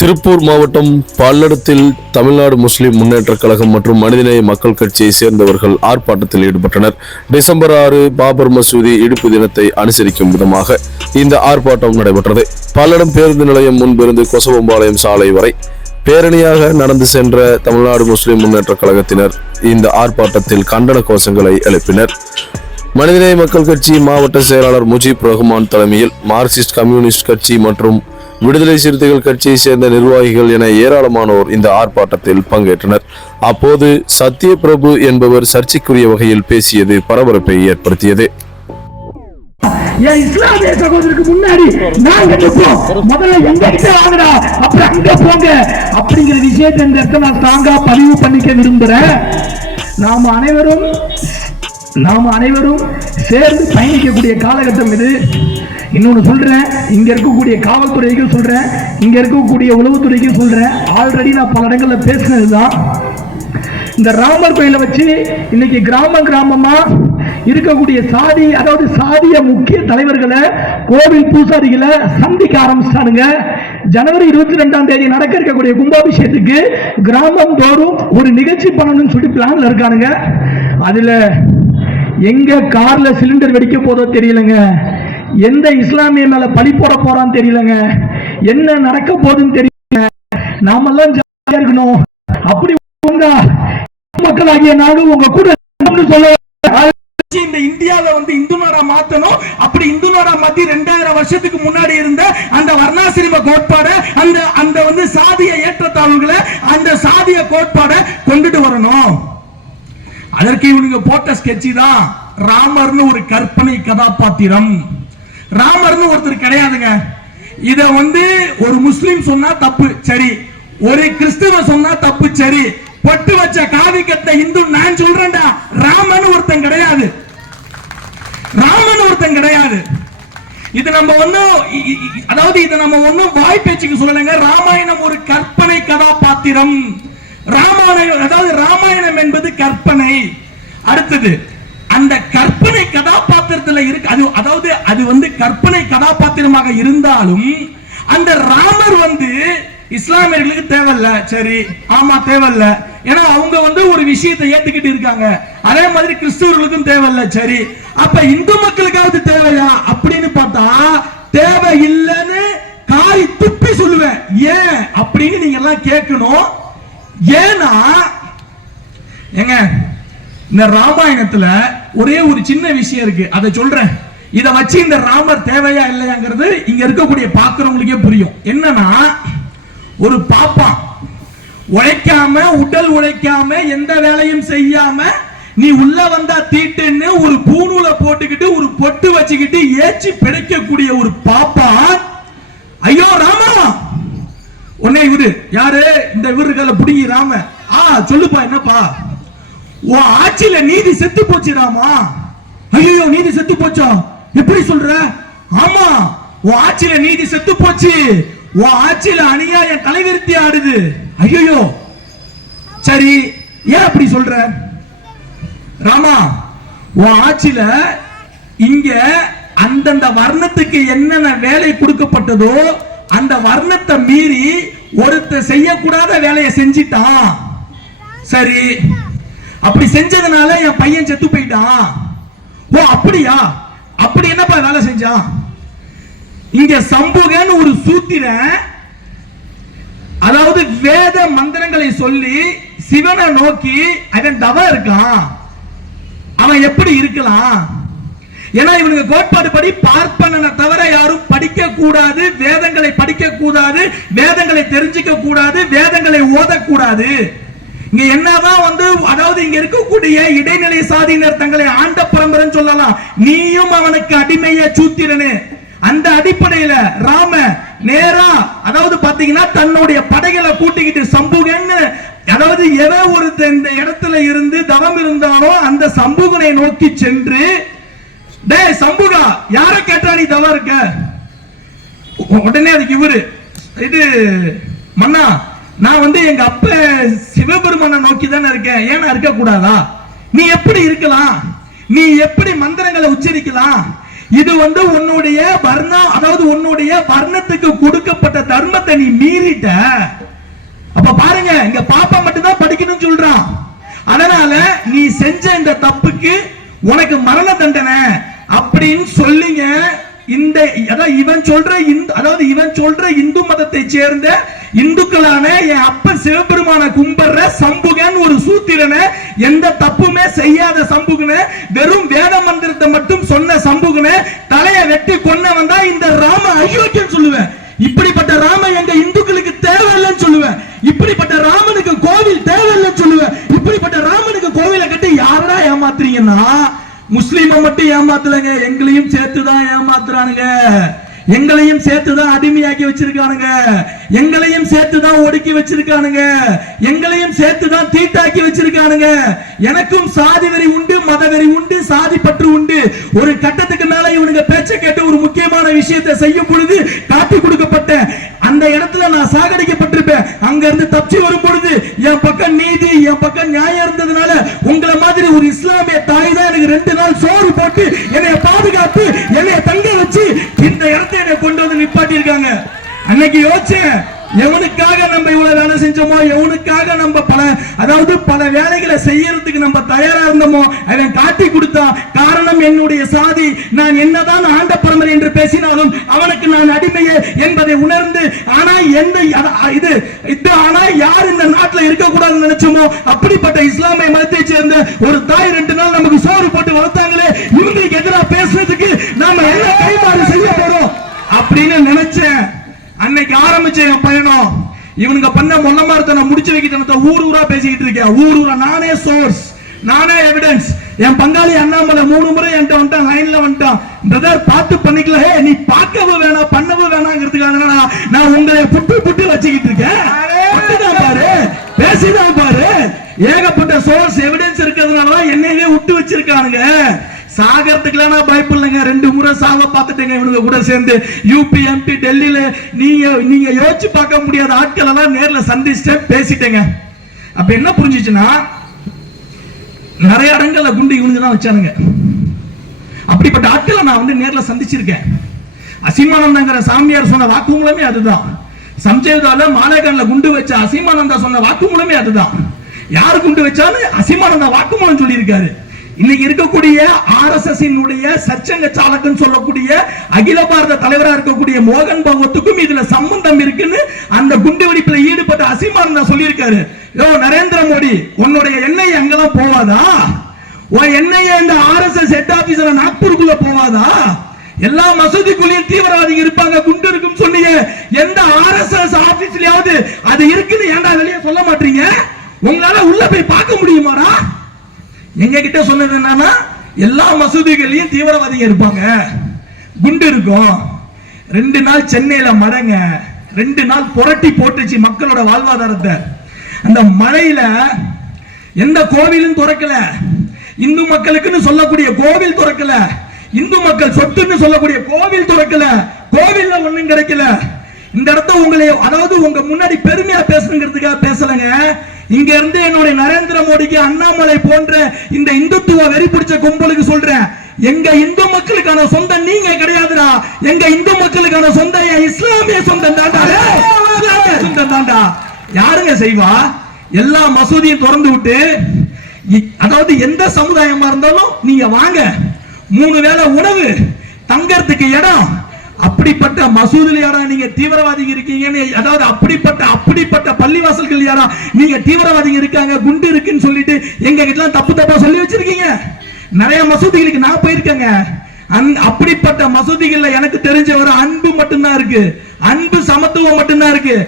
திருப்பூர் மாவட்டம் பல்லடத்தில் தமிழ்நாடு முஸ்லிம் முன்னேற்றக் கழகம் மற்றும் மனிதநேய மக்கள் கட்சியை சேர்ந்தவர்கள் ஆர்ப்பாட்டத்தில் ஈடுபட்டனர். டிசம்பர் ஆறு பாபர் மசூதி இடிப்பு தினத்தை அனுசரிக்கும் விதமாக இந்த ஆர்ப்பாட்டம் நடைபெற்றது. பல்லடம் பேருந்து நிலையம் முன்பிருந்து கொசவம்பாளையம் சாலை வரை பேரணியாக நடந்து சென்ற தமிழ்நாடு முஸ்லிம் முன்னேற்றக் கழகத்தினர் இந்த ஆர்ப்பாட்டத்தில் கண்டன கோஷங்களை எழுப்பினர். மனிதநேய மக்கள் கட்சி மாவட்ட செயலாளர் முஜீப் ரஹ்மான் தலைமையில் மார்க்சிஸ்ட் கம்யூனிஸ்ட் கட்சி மற்றும் விடுதலை சிறுத்தைகள் கட்சியை சேர்ந்த நிர்வாகிகள் என ஏராளமானோர் இந்த ஆர்ப்பாட்டத்தில் பங்கேற்றனர். அப்போது சத்யபிரபு என்பவர் சர்ச்சைக்குரிய வகையில் பேசியது பரபரப்பை ஏற்படுத்தியது. இஸ்லாமிய சகோதரருக்கு முன்னாடி நாங்க நிற்போம் முதல்ல எங்க கிட்ட வாங்கடா. அப்புறம் அங்க போங்க. அப்படிங்கிற விஷயத்தை இந்த இடத்துல நான் ஸ்ட்ராங்கா பதிவு பண்ணிக்க விரும்புறேன். நாம் அனைவரும் நாம் அனைவரும் சேர்ந்து பயணிக்கக்கூடிய காலகட்டம் இது. இன்னொன்று சொல்கிறேன் இங்கே இருக்கக்கூடிய காவல்துறைக்கும் சொல்கிறேன் இங்கே இருக்கக்கூடிய உளவுத்துறைக்கும் சொல்கிறேன் ஆல்ரெடி நான் பல பேசுகிறது தான் இந்த ராமர் கோயிலை வச்சு இன்னைக்கு கிராமம் கிராமமாக இருக்கக்கூடிய சாதி அதாவது சாதிய முக்கிய தலைவர்களை கோவில் பூசாரிகளை சந்திக்க ஆரம்பிச்சிட்டானுங்க. ஜனவரி இருபத்தி ரெண்டாம் தேதி நடக்க இருக்கக்கூடிய கும்பாபிஷேகத்துக்கு கிராமம் தோறும் ஒரு நிகழ்ச்சி பண்ணணும்னு சொல்லி பிளான்ல இருக்கானுங்க. அதுல எங்க கார்ல சிலிண்டர் வெடிக்க போதோ தெரியலங்க. எந்த இஸ்லாமிய மேல பழி போட போறான்னு தெரியலங்க. என்ன நடக்க போகுதுன்னு தெரியல நாமெல்லாம் ஜாலியா இருக்கணும். அப்படி உங்க மக்களாகிய நானும் உங்க கூட சொல்ல இந்த இந்தியாவை வந்து இந்து நாடா மாத்தணும். அப்படி இந்து நாடா மாத்தி ரெண்டாயிரம் வருஷத்துக்கு முன்னாடி இருந்த அந்த வர்ணாசிரம கோட்பாட அந்த அந்த வந்து சாதிய ஏற்றத்தாழ்வுகளை அந்த சாதிய கோட்பாட கொண்டுட்டு வரணும். அதற்கு இவனுங்க போட்ட ஸ்கெட்சி தான் ராமர்னு ஒரு கற்பனை கதாபாத்திரம். ராமர்னு ஒருத்தர் கிடையாதுங்க. இத வந்து ஒரு முஸ்லீம் சொன்னா தப்பு சரி. ஒரு கிறிஸ்துவ சொன்னா தப்பு சரி. பொட்டு வச்ச காவி கட்ட இந்து நான் சொல்றேன்டா. ராமன் ஒருத்தன் கிடையாது. ராமன் ஒருத்தன் கிடையாது. இது நம்ம ஒண்ணும் அதாவது இது நம்ம ஒண்ணும் வாய் பேச்சுக்கு சொல்லலைங்க. ராமாயணம் ஒரு கற்பனை கதாபாத்திரம். ராமாயணம் அதாவது ராமாயணம் என்பது கற்பனை. அடுத்தது அந்த கற்பனை கதாபாத்திரத்துல இருக்கு. அது அதாவது அது வந்து கற்பனை கதாபாத்திரமாக இருந்தாலும் அந்த ராமர் வந்து இஸ்லாமியர்களுக்கு தேவையில்ல. சரி ஆமா தேவையில்ல. ஏன்னா அவங்க வந்து ஒரு விஷயத்தை ஏத்துக்கிட்டு இருக்காங்க. அதே மாதிரி கிறிஸ்தவர்களுக்கும் தேவையில்ல. சரி அப்ப இந்து மக்களுக்காவது தேவையா? அப்படின்னு பார்த்தா தேவை இல்லைன்னு காய் துப்பி சொல்லுவேன். ஏன்? அப்படின்னு நீங்க எல்லாம் கேட்கணும். ஏன்னா ஏங்க இந்த ராமாயணத்துல ஒரே ஒரு சின்ன விஷயம் இருக்கு. அதை சொல்றேன். இதை வச்சு இந்த ராமர் தேவையா இல்லையாங்கிறது இங்க இருக்கக்கூடிய பாக்குறவங்களுக்கே புரியும். என்னன்னா ஒரு பாப்பா உழைக்காம உடல் உழைக்காம எந்த வேலையும் செய்யாம நீ உள்ள வந்தா தீட்டுன்னு ஒரு பூணூலை போட்டுக்கிட்டு ஒரு பொட்டு வச்சுக்கிட்டு ஏச்சி பிடைக்கக்கூடிய ஒரு பாப்பா ஐயோ ராமா! உன்னை இவரு யாரு? இந்த இவரு பிடிங்கி புடிங்கி ராம. ஆ சொல்லுப்பா என்னப்பா? உன் ஆட்சியில நீதி செத்து போச்சு ராமா ஐயோ நீதி செத்து போச்சா? எப்படி சொல்ற? ஆமா உன் ஆட்சியில நீதி செத்து போச்சு. உன் ஆட்சியில அநியாயம் தலைவிருத்தி ஆடுது. ஐயோ சரி ஏன் அப்படி சொல்ற? ராமா உன் ஆட்சியில இங்க அந்தந்த வர்ணத்துக்கு என்னென்ன வேலை கொடுக்கப்பட்டதோ அந்த வர்ணத்தை மீறி ஒருத்த செய்யக்கூடாத வேலையை செஞ்சிட்டான். சரி. அப்படி செஞ்சதுனால என் பையன் செத்து போயிட்டான். ஓ அப்படியா? அப்படி என்னப்பா வேலை செஞ்சான் இங்க சம்புகன்னு ஒரு சூத்திரன் அதாவது வேத மந்திரங்களை சொல்லி சிவனை நோக்கி அவன் தவ இருக்கான். அவன் எப்படி இருக்கலாம்? ஏன்னா இவனுக்கு கோட்பாடு படி பார்ப்பனனை தவிர யாரும் படிக்க கூடாது வேதங்களை படிக்க கூடாது வேதங்களை தெரிஞ்சுக்க கூடாது வேதங்களை ஓதக்கூடாது. இங்க என்னதான் வந்து அதாவது இங்க இருக்கக்கூடிய இடைநிலை சாதியினர் தங்களை ஆண்ட பரம்பரைன்னு சொல்லலாம். நீயும் அவனுக்கு அடிமைய சூத்திரனு. அந்த அடிப்படையில ராம நேரா அதாவது பாத்தீங்கன்னா தன்னுடைய படைகளை கூட்டிக்கிட்டு சம்புகன்னு அதாவது எதோ ஒருத்தன் இந்த இடத்துல இருந்து தவம் இருந்தாலும் அந்த சம்புகனை நோக்கி சென்று டேய் சம்புகா யார கேட்டா நீ தவம் இருக்க? உடனே அதுக்கு இவரு இது மன்னா நான் வந்து எங்க அப்ப சிவபெருமானை நோக்கி தானே இருக்கேன். ஏன்னா இருக்க கூடாதா நீ எப்படி இருக்கலாம்? நீ எப்படி மந்திரங்களை உச்சரிக்கலாம்? இது வந்து உன்னுடைய வர்ணம் அதாவது உன்னுடைய வர்ணத்துக்கு கொடுக்கப்பட்ட தர்மத்தை நீ மீறிட்ட. அப்ப பாருங்க இங்க பாப்பா மட்டும்தான் படிக்கணும்னு சொல்றான். அதனால நீ செஞ்ச இந்த தப்புக்கு உனக்கு மரண தண்டனை அப்படின்னு சொல்லிங்க. இந்த அதாவது இவன் சொல்ற இந்து அதாவது இவன் சொல்ற இந்து மதத்தை சேர்ந்த இந்துக்களான என் அப்பன் சிவபெருமான கும்பிடுற சம்புகன் ஒரு சூத்திரனை எந்த தப்புமே செய்யாத சம்புகனை வெறும் வேத மந்திரத்தை மட்டும் சொன்ன சம்புகனை தலையை வெட்டி கொன்னவன் தான் இந்த ராம அயோக்கியன் சொல்லுவேன். இப்படிப்பட்ட ராம எங்க இந்துக்களுக்கு தேவையில்லைன்னு சொல்லுவேன். இப்படிப்பட்ட ராமனுக்கு கோவில் தேவையில்லைன்னு சொல்லுவேன். இப்படிப்பட்ட ராமனுக்கு கோவிலை கட்டி யாரா ஏமாத்துறீங்கன்னா முஸ்லீமை மட்டும் ஏமாத்தலங்க எங்களையும் சேர்த்து தான் ஏமாத்துறானுங்க. எங்களையும் சேர்த்துதான் அடிமையாக்கி வச்சிருக்கானுங்க. எங்களையும் சேர்த்துதான் ஒடுக்கி வச்சிருக்கானுங்க. எங்களையும் சேர்த்துதான் தீட்டாக்கி வச்சிருக்கானுங்க. எனக்கும் சாதி வெறி உண்டு மத வெறி உண்டு சாதி பற்று உண்டு. ஒரு கட்டத்துக்கு மேல இவனுங்க பேச்ச கேட்டு ஒரு முக்கியமான விஷயத்தை செய்யும் பொழுது காட்டி கொடுக்கப்பட்ட அந்த இடத்துல நான் சாகடிக்கப்பட்டிருப்பேன். அங்க இருந்து தப்பிச்சு வரும் பொழுது என் பக்கம் நீதி என் பக்கம் நியாயம் இருந்ததுனால உங்களை மாதிரி ஒரு இஸ்லாமிய தாய் தான் எனக்கு ரெண்டு நாள் சோ இன்னைக்கு யோசிச்சேன் எவனுக்காக நம்ம இவ்வளவு வேலை செஞ்சோமோ எவனுக்காக நம்ம பல அதாவது பல வேலைகளை செய்யறதுக்கு நம்ம தயாரா இருந்தோமோ அவன் காட்டி கொடுத்தான் காரணம் என்னுடைய சாதி. நான் என்னதான் ஆண்ட பரம்பரை என்று பேசினாலும் அவனுக்கு நான் அடிமையே என்பதை உணர்ந்து ஆனா எந்த இது இது ஆனா யார் இந்த நாட்டுல இருக்கக்கூடாதுன்னு நினைச்சோமோ அப்படிப்பட்ட இஸ்லாமிய மதத்தை சேர்ந்த ஒரு தாய் ரெண்டு நாள் நமக்கு சோறு போட்டு வளர்த்தாங்களே இவங்களுக்கு எதிராக பேசுறதுக்கு நாம என்ன கைமாறு செய்ய போறோம் அப்படின்னு நினைச்சேன். அன்னைக்கு ஆரம்பிச்ச என் பயணம் இவனுங்க பண்ண மொல்ல மரத்தை முடிச்சு வைக்கிட்ட ஊர் ஊரா பேசிக்கிட்டு இருக்கேன் ஊர் ஊரா நானே சோர்ஸ் நானே எவிடன்ஸ் என் பங்காளி அண்ணாமலை மூணு முறை என்கிட்ட வந்துட்டான் லைன்ல வந்துட்டான். பிரதர் பார்த்து பண்ணிக்கல. ஹே நீ பார்க்கவும் வேணாம் பண்ணவும் வேணாங்கிறதுக்காக நான் உங்களை புட்டு புட்டு வச்சுக்கிட்டு இருக்கேன். புட்டுதான் பாரு. பேசிதான் பாரு. ஏகப்பட்ட சோர்ஸ் எவிடன்ஸ் இருக்கிறதுனால தான் என்னையவே விட்டு வச்சிருக்கானுங்க. சாகறதுக்குலாம் நான் இல்லைங்க. ரெண்டு முறை சாவ பார்த்துட்டேங்க. இவனுங்க கூட சேர்ந்து யூபி எம்பி டெல்லியில நீங்க நீங்க யோசிச்சு பார்க்க முடியாத ஆட்கள் எல்லாம் நேர்ல சந்திச்சிட்டேன் பேசிட்டேங்க. அப்ப என்ன புரிஞ்சுச்சுன்னா நிறைய இடங்கள்ல குண்டு இவனுங்க தான் வச்சானுங்க. அப்படிப்பட்ட ஆட்களை நான் வந்து நேர்ல சந்திச்சிருக்கேன். அசிமானந்தாங்கிற சாமியார் சொன்ன வாக்குமூலமே அதுதான். சம்ஜேதால மாலேகான்ல குண்டு வச்ச அசீமானந்தா சொன்ன வாக்குமூலமே அதுதான். யார் குண்டு வச்சாலும் அசிமானந்தா வாக்குமூலம் சொல்லியிருக்காரு. இன்னைக்கு இருக்கக்கூடிய ஆர் எஸ் எஸ் சச்சங்க சாலகன் சொல்லக்கூடிய அகில பாரத தலைவரா இருக்கக்கூடிய மோகன் பகவத்துக்கும் இதுல சம்பந்தம் இருக்குன்னு அந்த குண்டு வெடிப்புல ஈடுபட்ட அசீமானந்தா சொல்லியிருக்காரு. யோ நரேந்திர மோடி உன்னுடைய எண்ணெய் அங்கெல்லாம் போவாதா? உன் எண்ணெய் இந்த ஆர்எஸ்எஸ் ஹெட் ஆபீசர் நாக்பூருக்குள்ள போவாதா? எல்லா மசூதிக்குள்ளேயும் தீவிரவாதிகள் இருப்பாங்க குண்டு இருக்கும் சொன்னீங்க எந்த ஆர்எஸ்எஸ் ஆபீஸ்லயாவது அது இருக்குன்னு ஏன்டா வெளியே சொல்ல மாட்டீங்க? உங்களால உள்ள போய் பார்க்க முடியுமாடா? எங்க கிட்ட சொன்னது என்னன்னா எல்லா மசூதிகள்லயும் தீவிரவாதிங்க இருப்பாங்க. குண்டு இருக்கும். ரெண்டு நாள் சென்னையில மடைங்க ரெண்டு நாள் புரட்டி போட்டுச்சு மக்களோட வாழ்வாதாரத்தை. அந்த மழையில எந்த கோவிலும் திறக்கல. இந்து மக்களுக்குன்னு சொல்லக்கூடிய கோவில் திறக்கல. இந்து மக்கள் சொத்துன்னு சொல்லக்கூடிய கோவில் திறக்கல. கோவில்ல ஒண்ணும் கிடைக்கல. இந்த இடத்த உங்களை அதாவது உங்க முன்னாடி பெருமையா பேசணுங்கிறதுக்காக பேசலங்க. இங்க இருந்து என்னுடைய நரேந்திர மோடிக்கு அண்ணாமலை போன்ற இந்த இந்துத்துவ வெறி பிடிச்ச கும்பலுக்கு சொல்றேன். எங்க இந்து மக்களுக்கான சொந்தம் நீங்க கிடையாதுடா. எங்க இந்து மக்களுக்கான சொந்தம் என் இஸ்லாமிய சொந்தம் தாண்டா. சொந்தம் தாண்டா. யாருங்க செய்வா? எல்லா மசூதியும் திறந்து விட்டு இ- அதாவது எந்த சமுதாயமா இருந்தாலும் நீங்க வாங்க. மூணு வேளை உணவு தங்கறதுக்கு இடம் அப்படிப்பட்ட மசூதில யாரா நீங்க தீவிரவாதிங்க இருக்கீங்கன்னு அதாவது அப்படிப்பட்ட அப்படிப்பட்ட பள்ளிவாசல்கள் யாரா நீங்க தீவிரவாதிங்க இருக்காங்க குண்டு இருக்குன்னு சொல்லிட்டு எங்க கிட்ட தப்பு தப்பா சொல்லி வச்சிருக்கீங்க? நிறைய மசூதிகளுக்கு நான் போயிருக்கேங்க. அந்- அப்படிப்பட்ட மசூதிகள்ல எனக்கு தெரிஞ்ச ஒரு அன்பு மட்டும்தான் இருக்கு. அன்பு சமத்துவம் மட்டும்தான் இருக்கு.